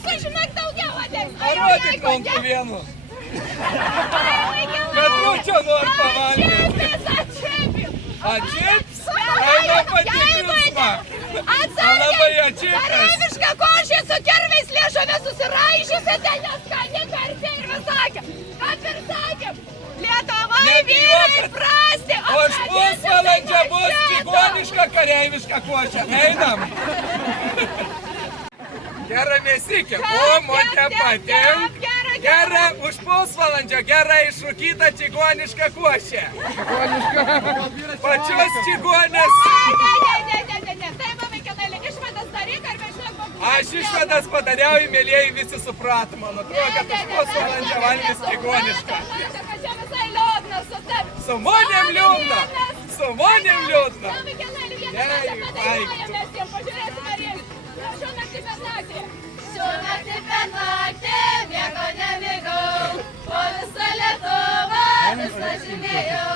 Mūsų, žinok, daugiau ateis. Parodyk man tų vienų. Petručio nori pavalgyti. Ačips? Eina patikrins man. Labai ačipas. Kareiviška košė su kerviais lėšomis susiraižysite, nes ką ne per pirmą sakė. Kaip ir sakėm, Lietuvai vyrai prasti, O už pusvalandžio bus čigoniška kareiviška košė. Einam. Gerą mėsikė. O, mote patink. Gerą už pusvalandžio. Gerą išrūkytą čigonišką košę. Pačios čigonės. Ne. Tai, mamai, kanalė, išvadas daryk, ar mes žinok, Aš išvadas padariau, mėlėjai visi suprato. Man atrodo, kad už pusvalandžio valgys čigonišką. Su monėm liūdna. Su monėm liūdna. Šiunaktį per naktį, nieko nemėgau, po visą Lietuvą visą žymėjau.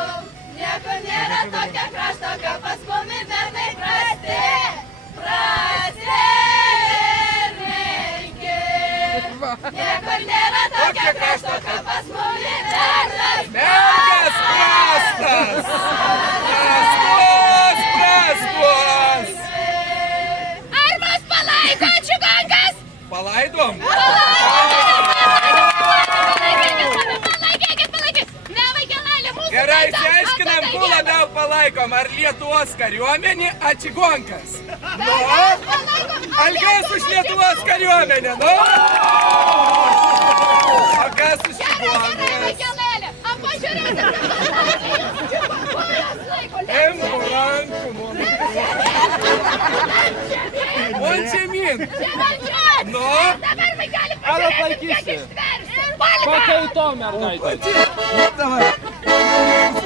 Niekur nėra tokio krašto, kaip pas mumi bernai prasti ir menki. Niekur nėra tokio krašto, kaip pas mumi bernai Mergas prastas. Prastos. Ar mus palaiko čigonkas? Palaidom? Palaikykit! Ne, vaikelėlė, mūsų Gerai, tauta, išsiaiškinam, tauta kuo viena. labiau palaikom. Ar Lietuvos kariuomenė, ar čigonkas? Nu? Algas už Lietuvos kariuomenę, nu? O kas už Gerai, čigonkas? vaikelėlė, pažiūrėsim, Emų rankų, mon žemyn. Nu? Dabar vaikelį Ar pažiūrėsim, atlaikysi? kiek ištversi. Palika! Pakaitom, mergaitė. Davai.